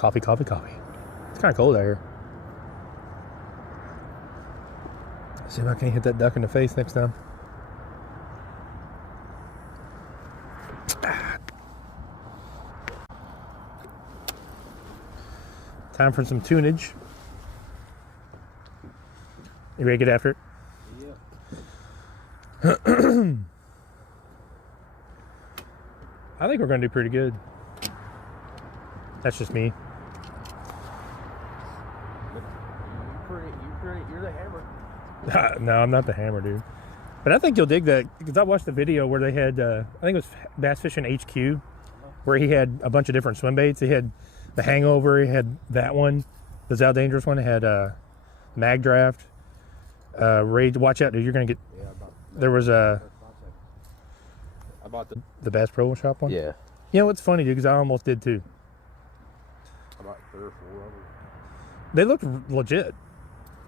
Coffee, coffee, coffee. It's kind of cold out here. See if I can't hit that duck in the face next time. Time for some tunage. You ready to get after it? Yeah. I think we're going to do pretty good. That's just me. You're the hammer. No, I'm not the hammer, dude. But I think you'll dig that, because I watched the video where they had, I think it was Bass Fishing HQ, where he had a bunch of different swim baits. He had the Hangover, he had that one, the Zal Dangerous one, it had Mag Draft, Rage. Watch out, dude, you're going to get, there was I bought the Bass Pro Shop one? Yeah. You know, it's funny, dude, because I almost did too. I bought 3 or 4 of them. They look legit.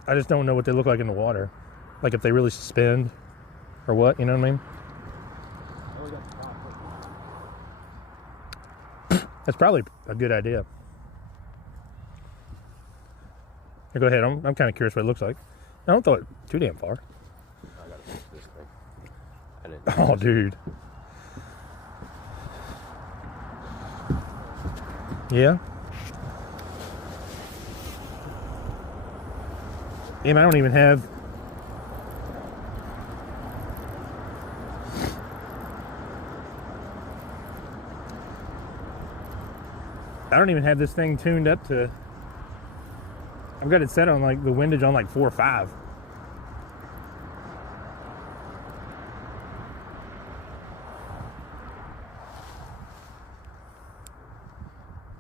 I just don't know what they look like in the water. Like if they really suspend or what, you know what I mean? That's probably a good idea. Here, go ahead. I'm kind of curious what it looks like. I don't throw it too damn far. I gotta fix this thing. I didn't Oh, dude. Yeah. Damn, I don't even have. I don't even have this thing tuned up to. I've got it set on like the windage on like 4 or 5.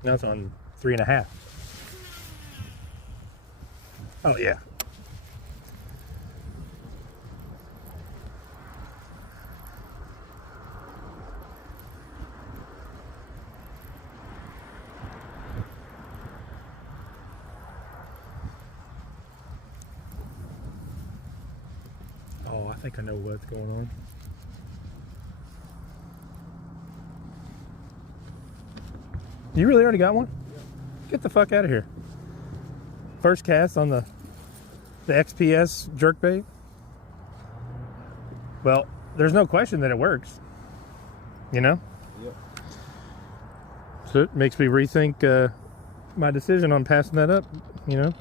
Now it's on 3.5. Oh yeah. Oh, I think I know what's going on. You really already got one? Yeah. Get the fuck out of here. First cast on the XPS jerkbait. Well, there's no question that it works. You know? Yep. So it makes me rethink my decision on passing that up, you know?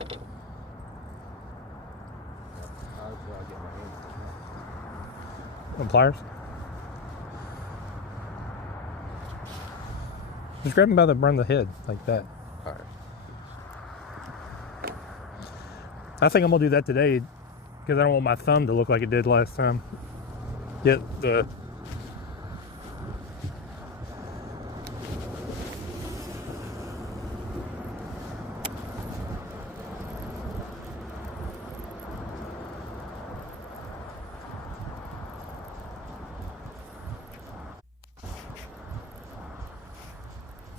I'll get my hands On pliers. Just grab him by the run of the head, like that. All right. I think I'm gonna do that today because I don't want my thumb to look like it did last time. Get the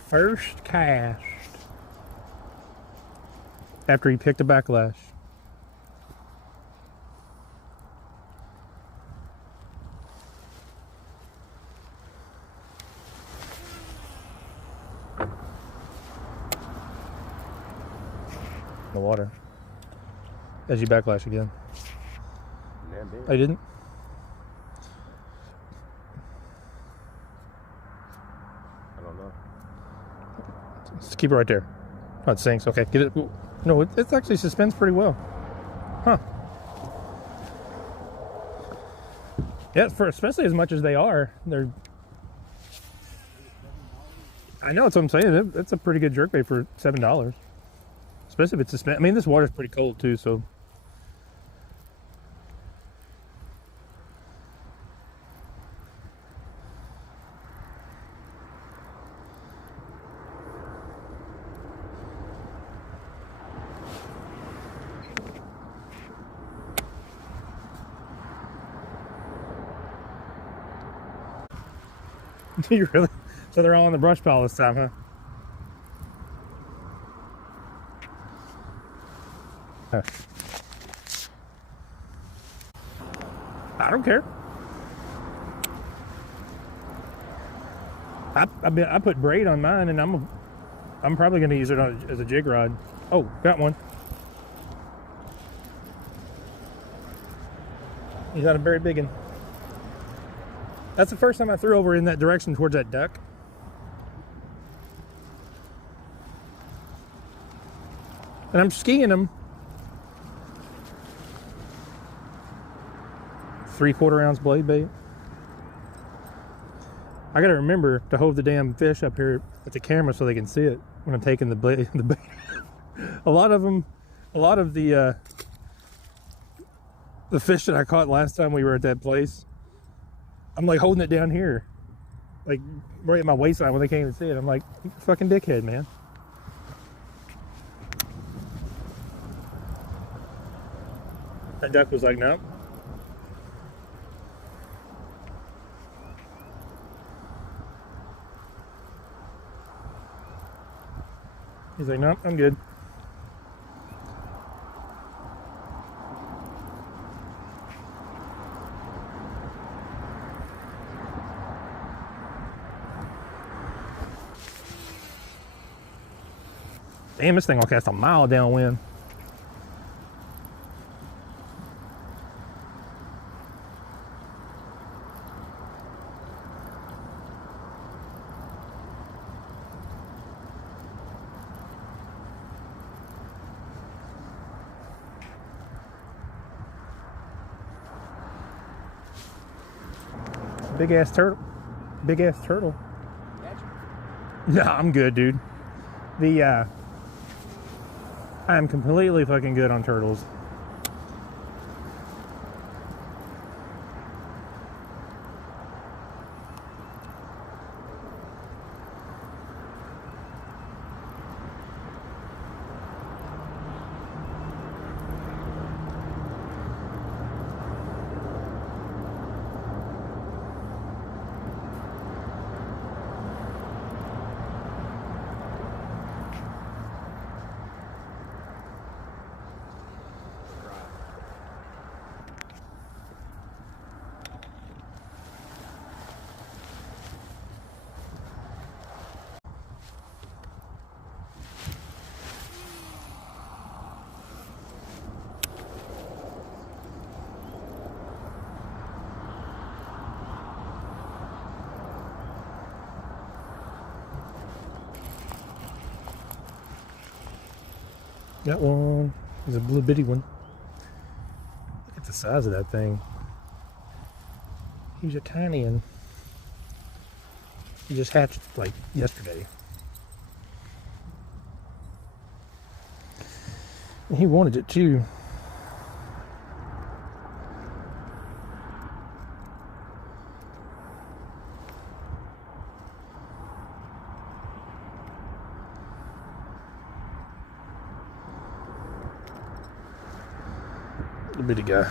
first cast after he picked a backlash. The water as you backlash again. I didn't. I don't know. Just keep it right there. Oh, it sinks. Okay, get it. No, it actually suspends pretty well. Huh. Yeah, for especially as much as they are, they're. I know, that's what I'm saying. It's a pretty good jerkbait for $7. Especially if it's suspended. I mean, this water's pretty cold too, so. You really? So they're all in the brush pile this time, huh? I don't care. I put braid on mine, and I'm I'm probably going to use it as a jig rod. Oh, got one. He's not a very big one. That's the first time I threw over in that direction towards that duck. And I'm skiing them 3/4 ounce blade bait. I gotta remember to hold the damn fish up here at the camera so they can see it when I'm taking the bait. A lot of the fish that I caught last time we were at that place, I'm like holding it down here, like right at my waistline when they can't even see it. I'm like, you fucking dickhead, man. That duck was like, no. He's like, no, I'm good. Damn, this thing will cast a mile downwind. Big ass turtle. Big ass turtle. No, I'm good, dude. I'm completely fucking good on turtles. Got one. There's a little bitty one. Look at the size of that thing. He's a tiny one. He just hatched like yesterday. And he wanted it too. Little bitty guy.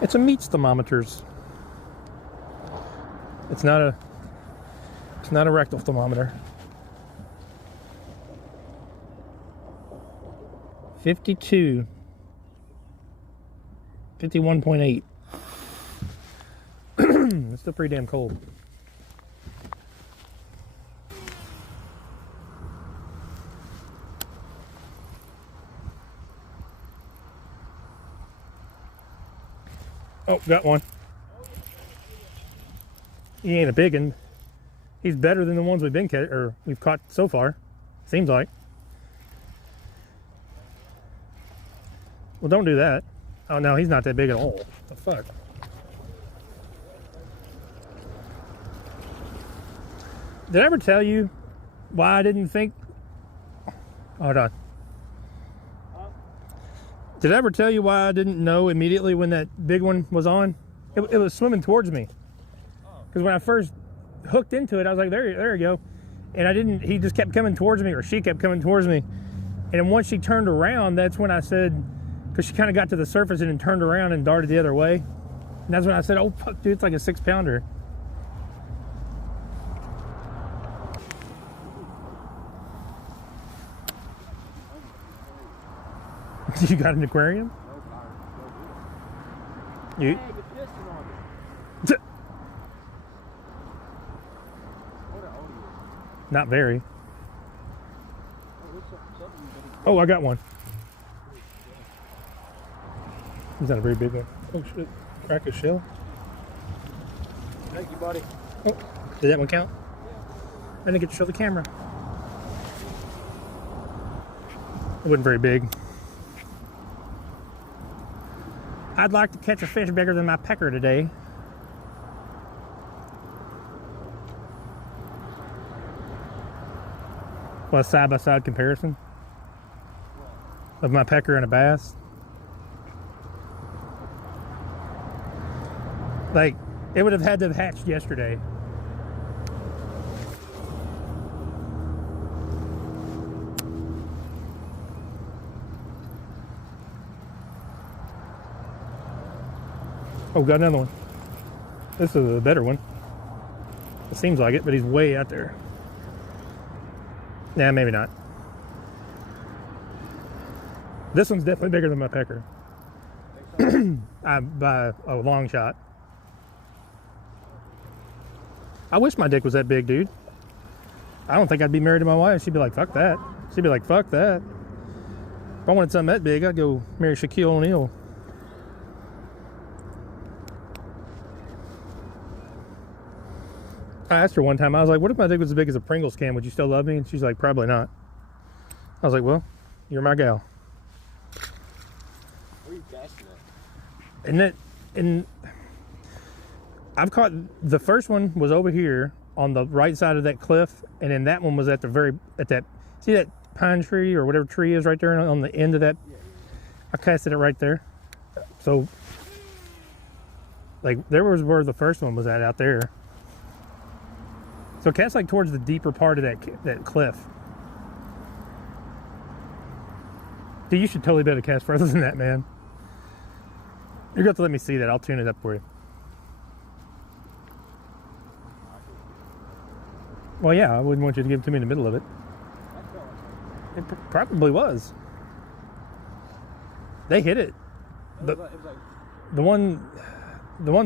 It's a meat thermometers. It's not a rectal thermometer. 52. 51.8. It's still pretty damn cold. Oh, got one. He ain't a big one. He's better than the ones we've caught so far. Seems like. Well, don't do that. Oh no, he's not that big at all. What the fuck? Did I ever tell you why I didn't think? Hold on. Did I ever tell you why I didn't know immediately when that big one was on? It was swimming towards me. Because when I first hooked into it, I was like, there you go. And he just kept coming towards me, or she kept coming towards me. And then once she turned around, that's when I said, because she kind of got to the surface and then turned around and darted the other way. And that's when I said, oh, fuck, dude, it's like a 6-pounder. You got an aquarium? You? Hey, you're pissing on me. Not very. Oh, I got one. He's not a very big one. Oh shit! Crack a shell. Thank you, buddy. Oh, did that one count? I didn't get to show the camera. It wasn't very big. I'd like to catch a fish bigger than my pecker today. Well, a side-by-side comparison of my pecker and a bass. Like, it would have had to have hatched yesterday. Oh, got another one. This is a better one. It seems like it, but he's way out there. Nah, maybe not. This one's definitely bigger than my pecker. By a long shot. I wish my dick was that big, dude. I don't think I'd be married to my wife. She'd be like, fuck that. She'd be like, fuck that. If I wanted something that big, I'd go marry Shaquille O'Neal. I asked her one time, I was like, what if my dick was as big as a Pringles can? Would you still love me? And she's like, probably not. I was like, well, you're my gal. Where are you casting at? And I've caught, the first one was over here on the right side of that cliff, and then that one was at that, see that pine tree or whatever tree is right there on the end of that? Yeah. I casted it right there. So, like, there was where the first one was at out there. So cast like towards the deeper part of that cliff. Dude, you should totally be able to cast further than that, man. You're going to have to let me see that. I'll tune it up for you. Well, yeah, I wouldn't want you to give it to me in the middle of it. It probably was. They hit it. But the ones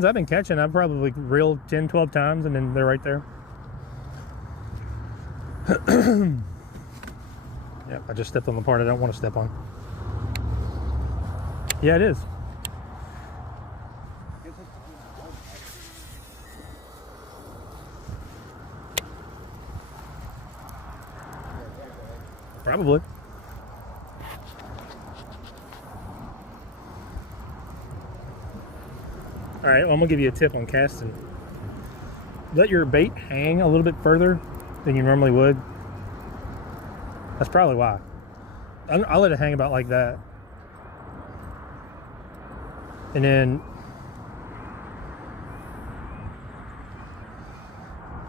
I've been catching, I've probably reeled 10, 12 times, and then they're right there. Yeah, I just stepped on the part I don't want to step on. Yeah, it is. Probably. All right, well, I'm gonna give you a tip on casting. Let your bait hang a little bit further than you normally would. That's probably why. I'll let it hang about like that. And then,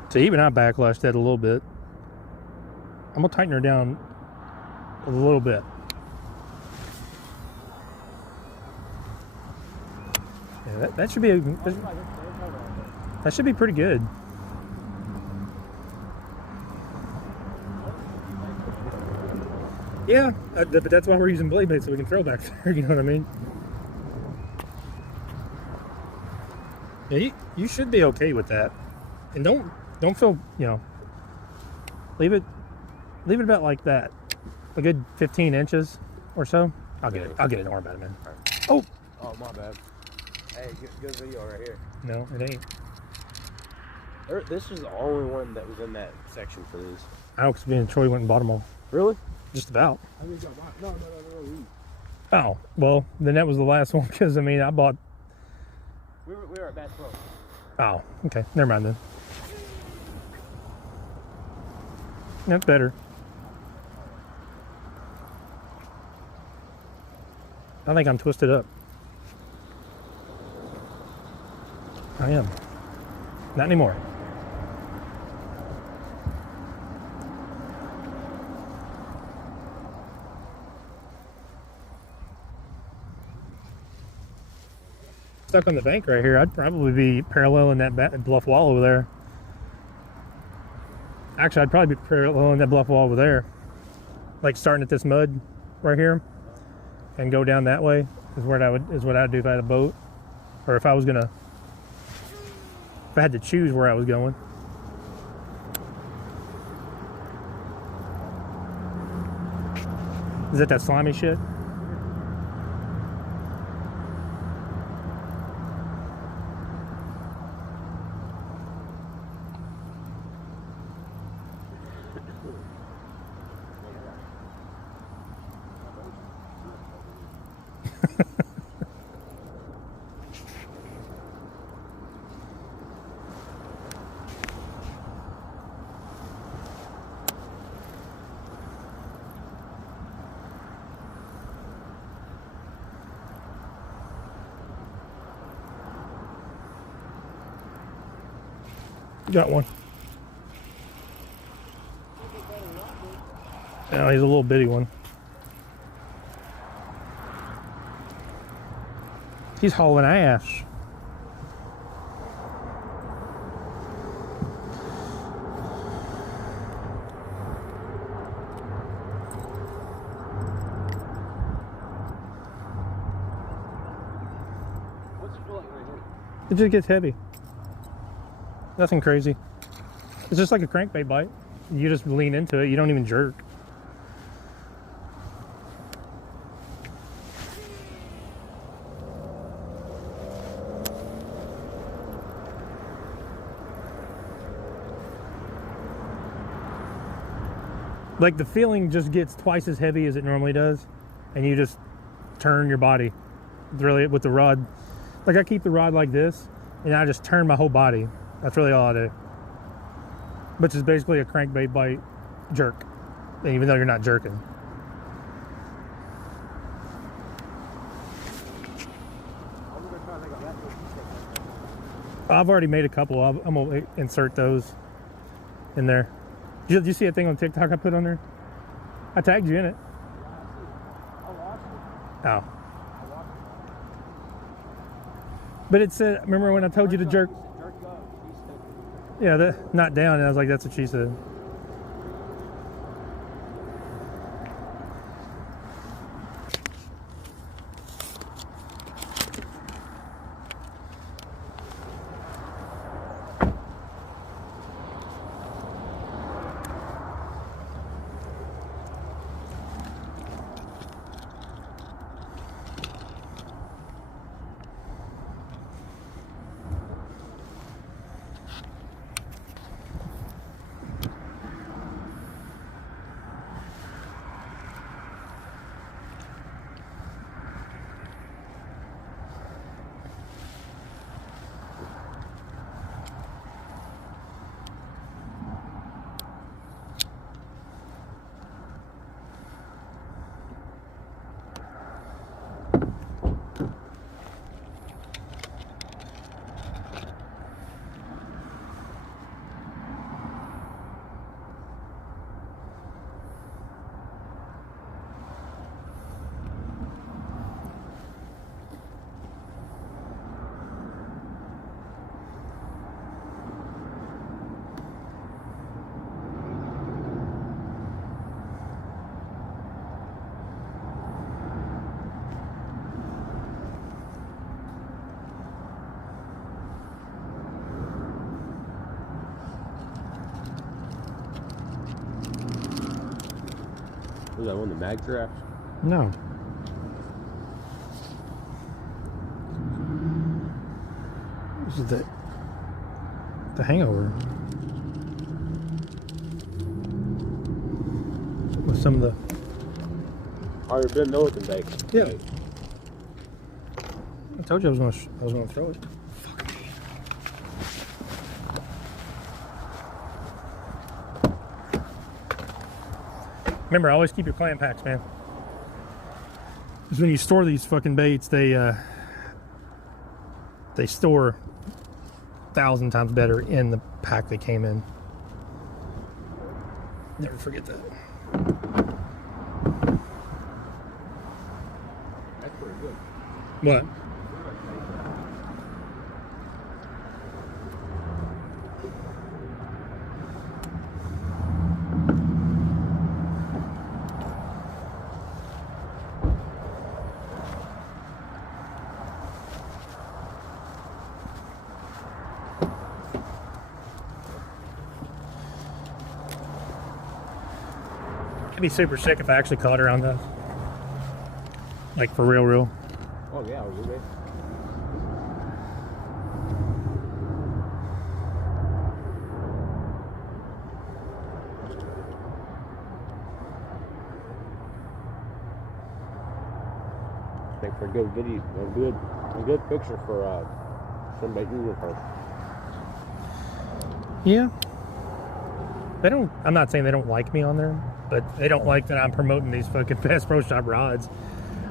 to even out backlash that a little bit, I'm gonna tighten her down a little bit. Yeah, that should be that should be pretty good. Yeah, but that's why we're using blade bait, so we can throw back there. You know what I mean? Yeah, you should be okay with that, and don't feel, you know. Leave it about like that, a good 15 inches or so. I'll get it. Don't worry about it, man. Right. Oh, my bad. Hey, good video right here. No, it ain't. This is the only one that was in that section for these. Alex being Troy went and bought them all. Really? Just about. I think no. Oh, well, then that was the last one because, I mean, I bought... We were at Bass Pro. Oh, okay. Never mind then. That's better. I think I'm twisted up. I am. Not anymore. Stuck on the bank right here, I'd probably be paralleling that bluff wall over there. Actually, I'd probably be paralleling that bluff wall over there. Like starting at this mud right here and go down that way is what I'd do if I had a boat. Or if I had to choose where I was going. Is that slimy shit? Got one. Oh, he's a little bitty one. He's hauling ass. What's it feel like right here? It just gets heavy. Nothing crazy. It's just like a crankbait bite. You just lean into it. You don't even jerk. Like the feeling just gets twice as heavy as it normally does, and you just turn your body. Really, with the rod. Like I keep the rod like this, and I just turn my whole body. That's really all I do. Which is basically a crankbait bite jerk, even though you're not jerking. I've already made a couple. I'm gonna insert those in there. Did you see a thing on TikTok I put on there? I tagged you in it. Oh. But it said, remember when I told you to jerk? Yeah, that not down, and I was like, that's what she said. Was that one of the mag giraffes? No. This is The Hangover. With some of the... Are you been Milliken bakes? Yeah. I told you I was gonna throw it. Fuck me. Remember, always keep your clam packs, man. Because when you store these fucking baits, they store 1,000 times better in the pack they came in. Never forget that. That's pretty good. What? I'd be super sick if I actually caught her on the, like, for real. Oh yeah, was it right? I think for a good video, a good picture for somebody using her. Yeah. They don't, I'm not saying they don't like me on there, but they don't like that I'm promoting these fucking Bass Pro Shop rods.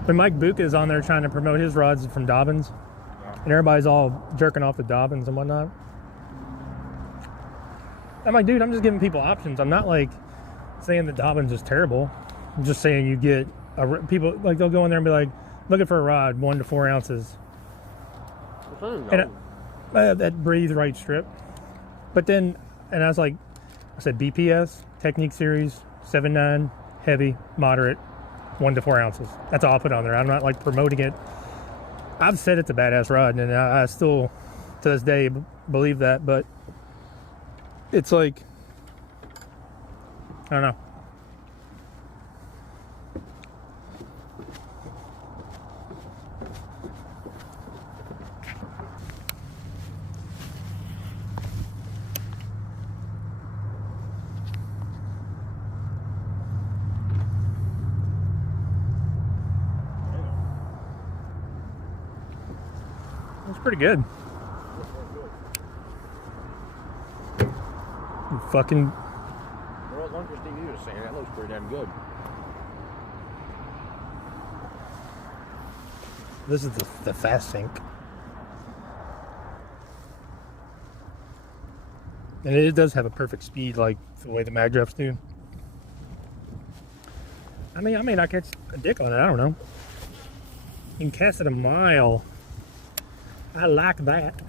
When Mike Buka is on there trying to promote his rods from Dobbins, and everybody's all jerking off with Dobbins and whatnot, I'm like, dude, I'm just giving people options. I'm not like saying that Dobbins is terrible. I'm just saying you get people, like, they'll go in there and be like, looking for a rod 1 to 4 ounces. And that breathe right strip. But then, and I was like, I said BPS, Technique Series, 7.9, heavy, moderate, 1 to 4 ounces. That's all I put on there. I'm not like promoting it. I've said it's a badass rod, and I still, to this day, believe that. But it's like, I don't know. It's pretty good. Fucking. Well, as long as Steve was saying that looks pretty damn good. This is the fast sink. And it does have a perfect speed, like the way the mag drafts do. I mean, I may not catch a dick on it, I don't know. You can cast it a mile. I like that.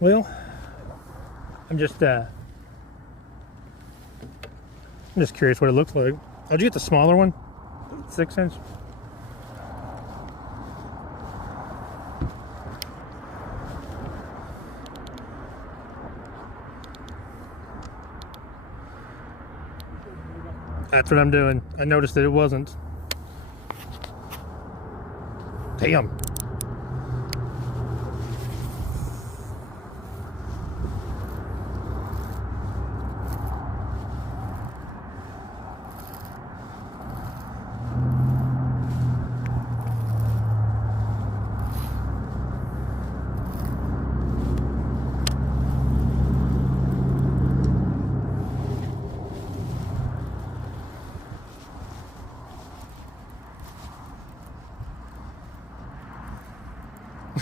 Well, I'm just curious what it looks like. Oh, did you get the smaller one? 6 inch? That's what I'm doing. I noticed that it wasn't. Damn.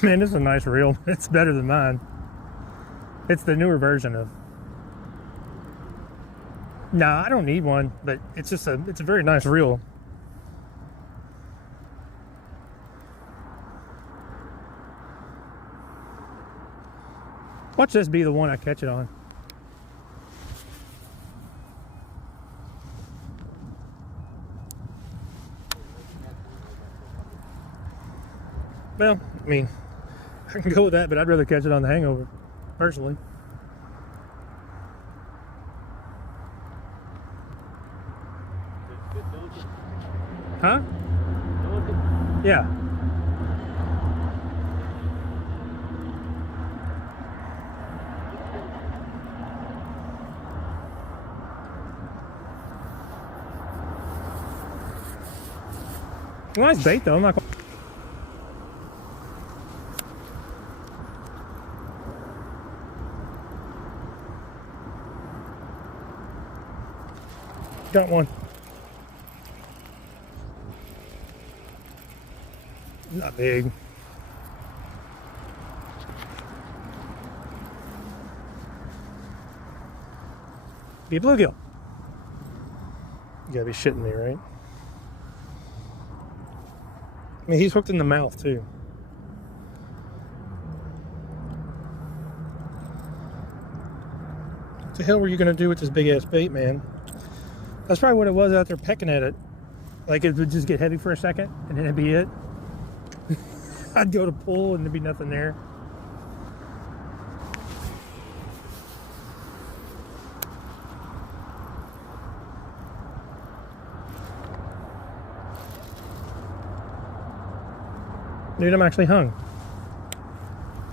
Man, this is a nice reel. It's better than mine. It's the newer version of. Nah, I don't need one, but it's just it's a very nice reel. Watch this be the one I catch it on. Well, I mean, I can go with that, but I'd rather catch it on the hangover, personally. Huh? Yeah. Nice bait though. I'm not. Got one. Not big. Be a bluegill. You gotta be shitting me, right? I mean, he's hooked in the mouth too. What the hell were you gonna do with this big ass bait, man? That's probably what it was out there pecking at it. Like it would just get heavy for a second and then it'd be it. I'd go to pull and there'd be nothing there. Dude, I'm actually hung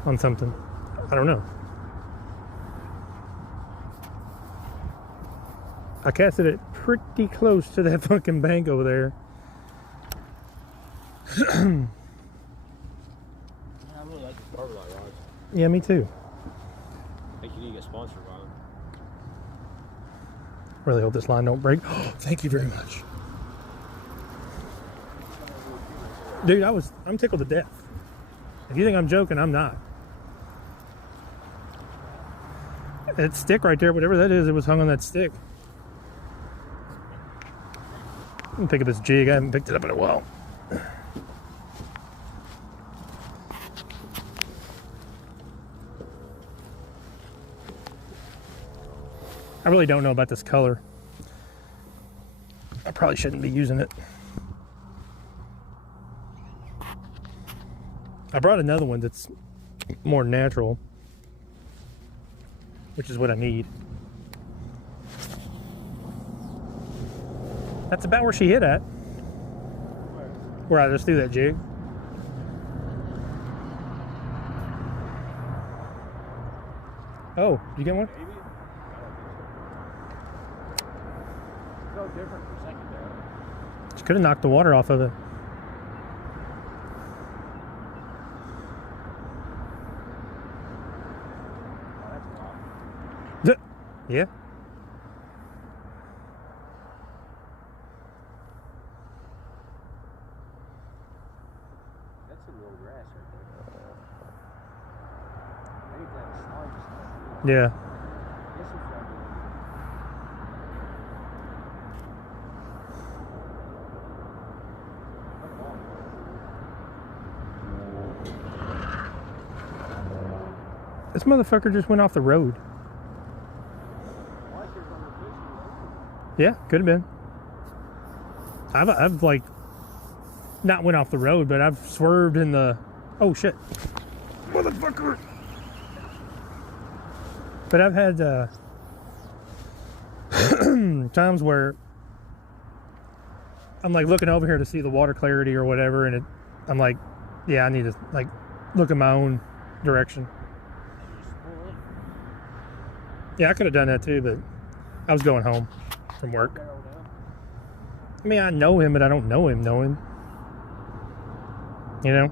on something. I don't know. I casted it pretty close to that fucking bank over there. I really like the barber light rods. Yeah, me too. I think you need to get sponsored by them. Really hope this line don't break. Oh, thank you very much. Dude, I'm tickled to death. If you think I'm joking, I'm not. That stick right there, whatever that is, it was hung on that stick. I'm gonna pick up this jig. I haven't picked it up in a while. I really don't know about this color. I probably shouldn't be using it. I brought another one that's more natural, which is what I need. That's about where she hit at. Where I just threw that jig. Oh, did you get one? Maybe? I don't think so. It felt different for a second there. She could have knocked the water off of it. Oh, that's wild. Yeah. That's some real grass right there. I think that's slime stuff. Yeah. This is from This motherfucker just went off the road. Yeah, could have been. I've like not went off the road, but I've swerved in the. Oh shit, motherfucker! But I've had times where I'm like looking over here to see the water clarity or whatever, and I'm like, yeah, I need to like look in my own direction. Yeah, I could have done that too, but I was going home from work. I mean, I know him, but I don't know him. You know?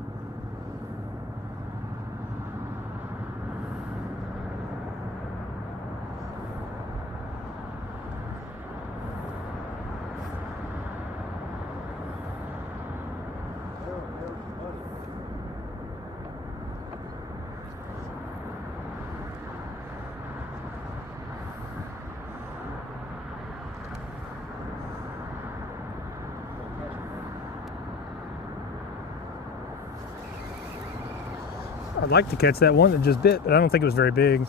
I'd like to catch that one that just bit, but I don't think it was very big.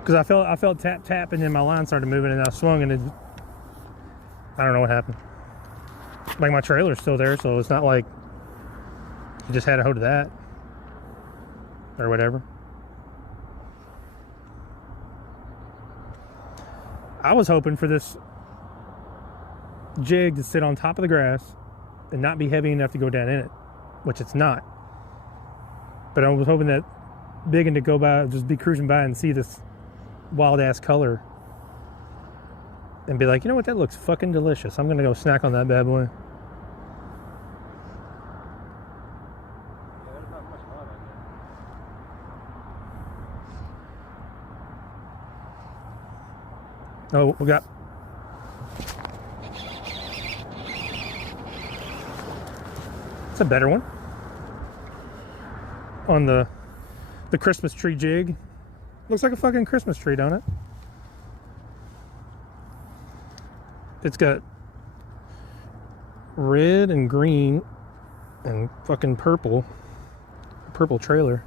Because I felt tap tap, and then my line started moving, and I swung, and I don't know what happened. Like, my trailer's still there, so it's not like he just had a hold of that or whatever. I was hoping for this jig to sit on top of the grass and not be heavy enough to go down in it, which it's not. But I was hoping that big one to go by, just be cruising by and see this wild ass color and be like, you know what, that looks fucking delicious. I'm gonna go snack on that bad boy. Oh, we got it's a better one on the Christmas tree jig. Looks like a fucking Christmas tree, don't it? It's got red and green and fucking purple trailer.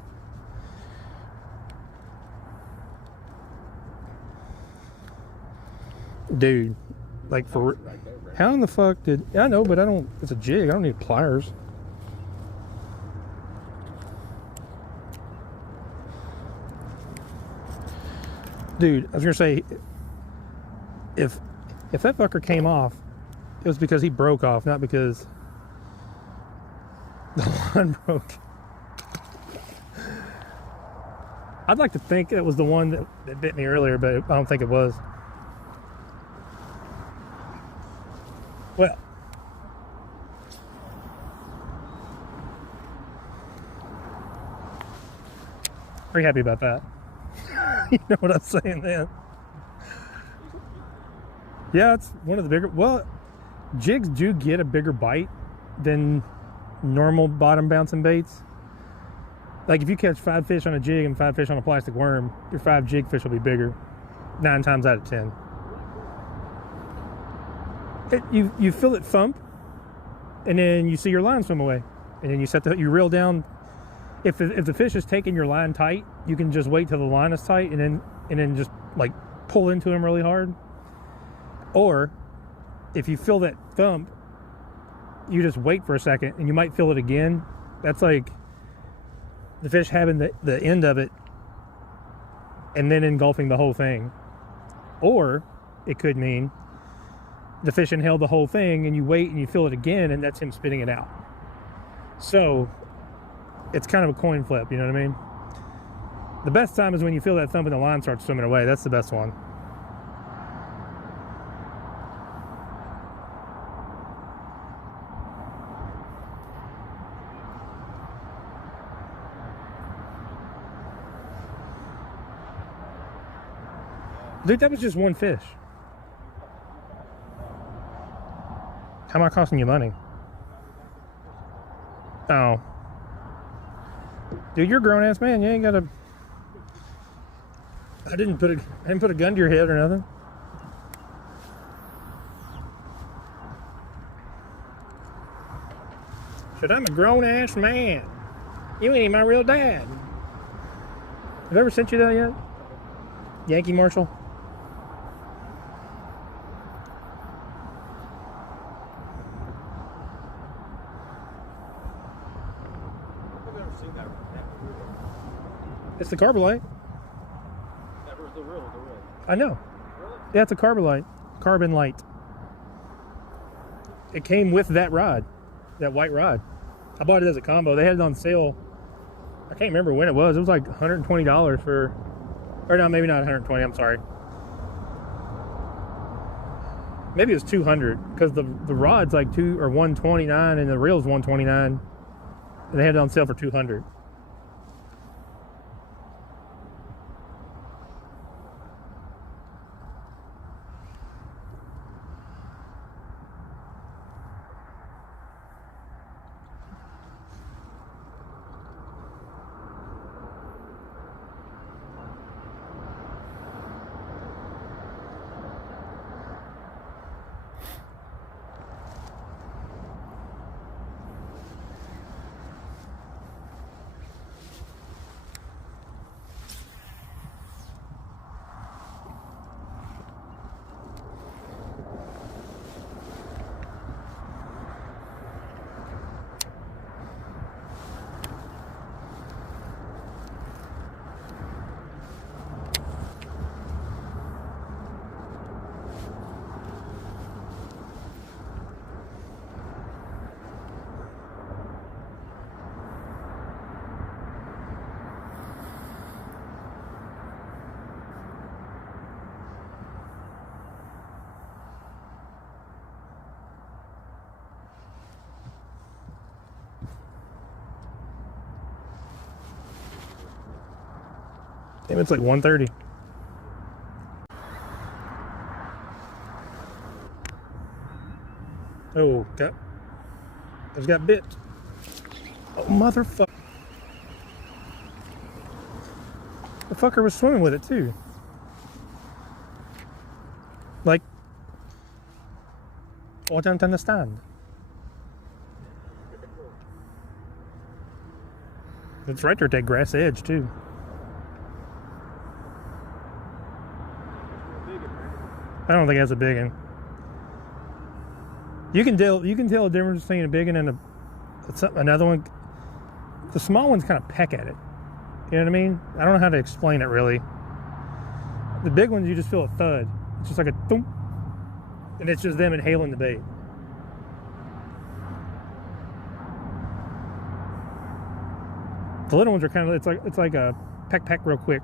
Dude, like, for how in the fuck did I know? But I don't. It's a jig. I don't need pliers. Dude, I was gonna say, if that fucker came off, it was because he broke off, not because the line broke. I'd like to think it was the one that bit me earlier, but I don't think it was. Well, pretty happy about that. You know what I'm saying, man? Yeah, it's one of the bigger. Well, jigs do get a bigger bite than normal bottom bouncing baits. Like, if you catch 5 fish on a jig and 5 fish on a plastic worm, your 5 jig fish will be bigger 9 times out of 10. You feel it thump, and then you see your line swim away, and then you reel down. If the fish is taking your line tight, you can just wait till the line is tight, and then just like pull into him really hard. Or if you feel that thump, you just wait for a second, and you might feel it again. That's like the fish having the end of it and then engulfing the whole thing. Or it could mean the fish inhaled the whole thing, and you wait and you feel it again, and that's him spitting it out. So it's kind of a coin flip, you know what I mean? The best time is when you feel that thump and the line starts swimming away. That's the best one. Dude, that was just one fish. How am I costing you money? Oh. Dude, you're a grown ass man. You ain't gotta. I didn't put a gun to your head or nothing. Said, I'm a grown ass man. You ain't my real dad. Have I ever sent you that yet? Yankee Marshall? It's the Carbolite. That was the real. I know. Really? Yeah, it's a Carbolite. Carbon light. It came with that rod. That white rod. I bought it as a combo. They had it on sale. I can't remember when it was. It was like $120 for... Or no, maybe not $120. I'm sorry. Maybe it was $200. Because the rod's like $129 and the reel's $129. And they had it on sale for $200. Damn, it's like 1:30. Oh, it's got bit. Oh, motherfucker. The fucker was swimming with it too. Like, I don't understand. It's right there at that grass edge too. I don't think that's a big one. You can tell the difference between a big one and another one. The small ones kind of peck at it. You know what I mean? I don't know how to explain it really. The big ones, you just feel a thud. It's just like a thump, and it's just them inhaling the bait. The little ones are kind of, it's like a peck real quick,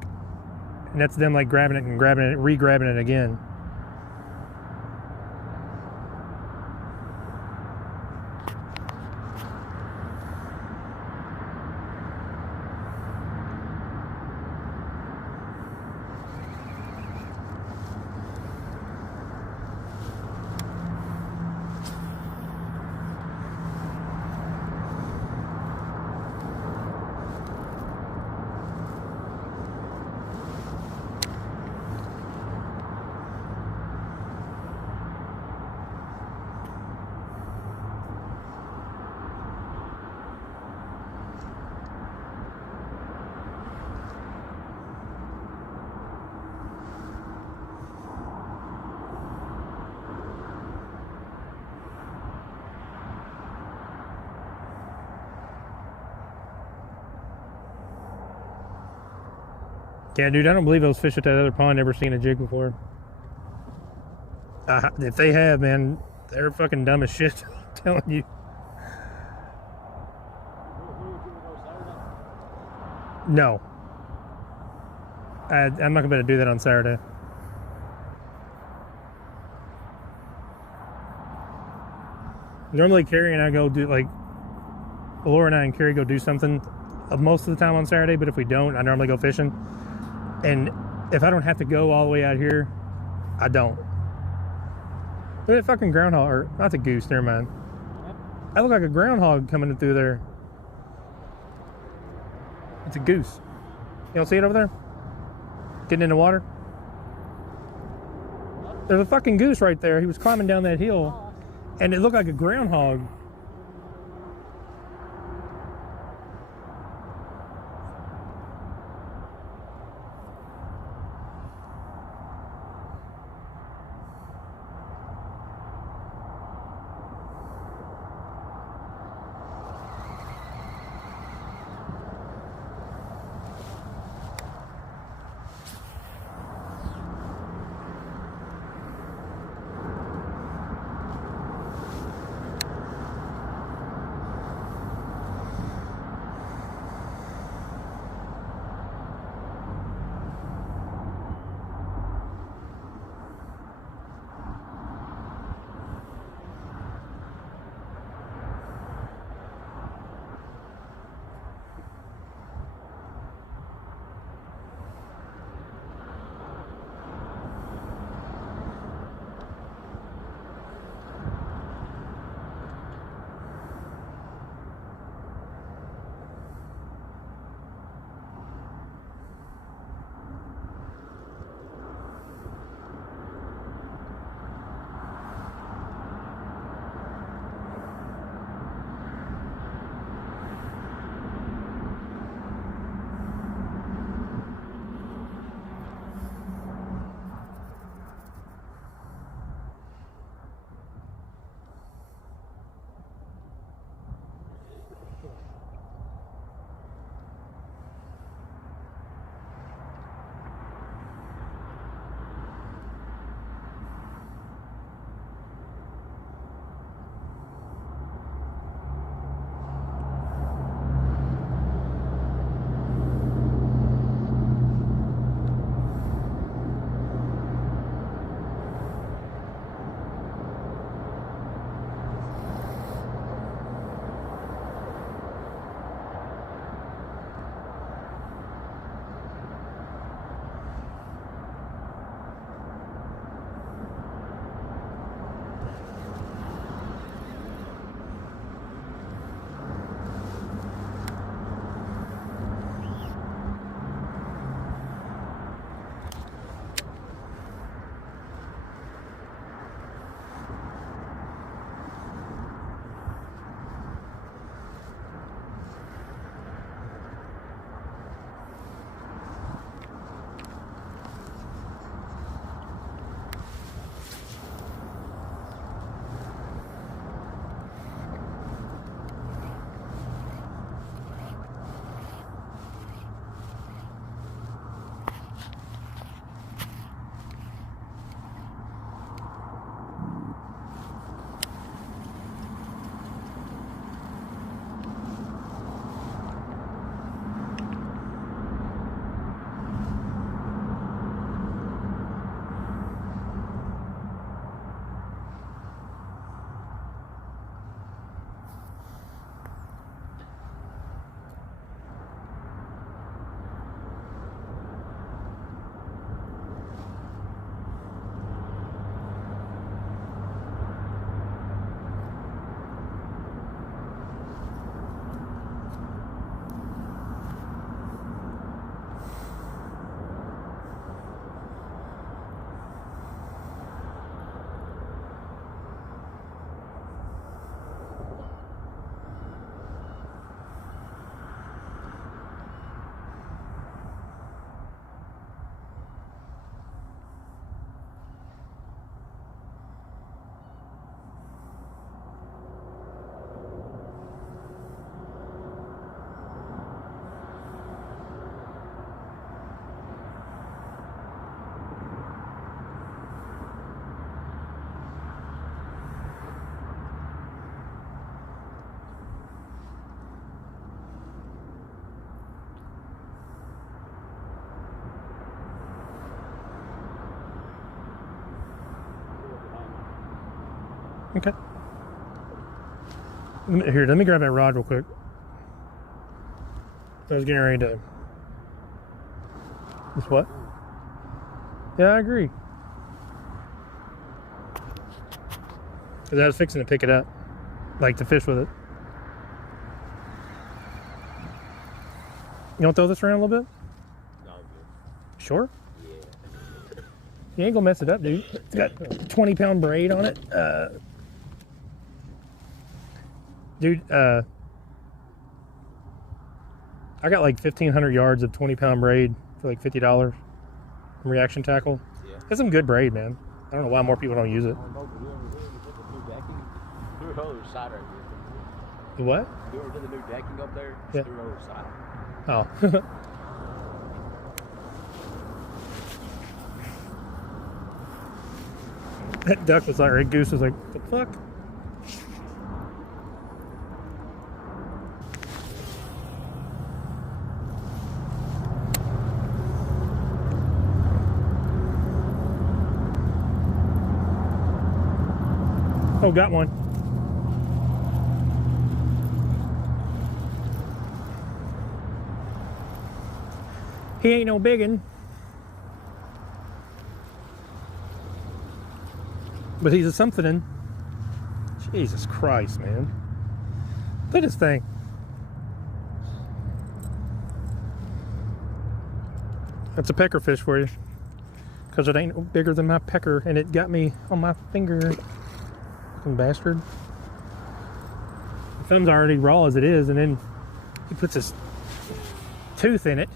and that's them like grabbing it and re-grabbing it again. Yeah, dude, I don't believe those fish at that other pond ever seen a jig before. If they have, man, they're fucking dumb as shit. I'm telling you. No. I'm not gonna be able to do that on Saturday. Normally, Carrie and I go do, like, Laura and I and Carrie go do something most of the time on Saturday, but if we don't, I normally go fishing. And if I don't have to go all the way out here, I don't. Look at that fucking groundhog, or not the goose, never mind. I look like a groundhog coming through there. It's a goose. You don't see it over there? Getting in the water? There's a fucking goose right there. He was climbing down that hill, and it looked like a groundhog. Okay. Here, let me grab that rod real quick. I was getting ready to. This what? Yeah, I agree. Because I was fixing to pick it up, like to fish with it. You want to throw this around a little bit? No, I'm good. Sure. Yeah. You ain't gonna mess it up, dude. It's got 20-pound braid on it. Dude, I got like 1,500 yards of 20-pound braid for like $50 from Reaction Tackle. Yeah. It's some good braid, man. I don't know why more people don't use it. Do it over the side right The what? here. Do the new decking up there. Yeah. Do it over the side. Oh. That duck was like, or that goose was like, the fuck? Oh, got one. He ain't no biggin'. But he's a something. Jesus Christ, man. Look at this thing. That's a pecker fish for you. Because it ain't bigger than my pecker, and it got me on my finger. Fucking bastard. The thumb's already raw as it is, and then he puts his tooth in it.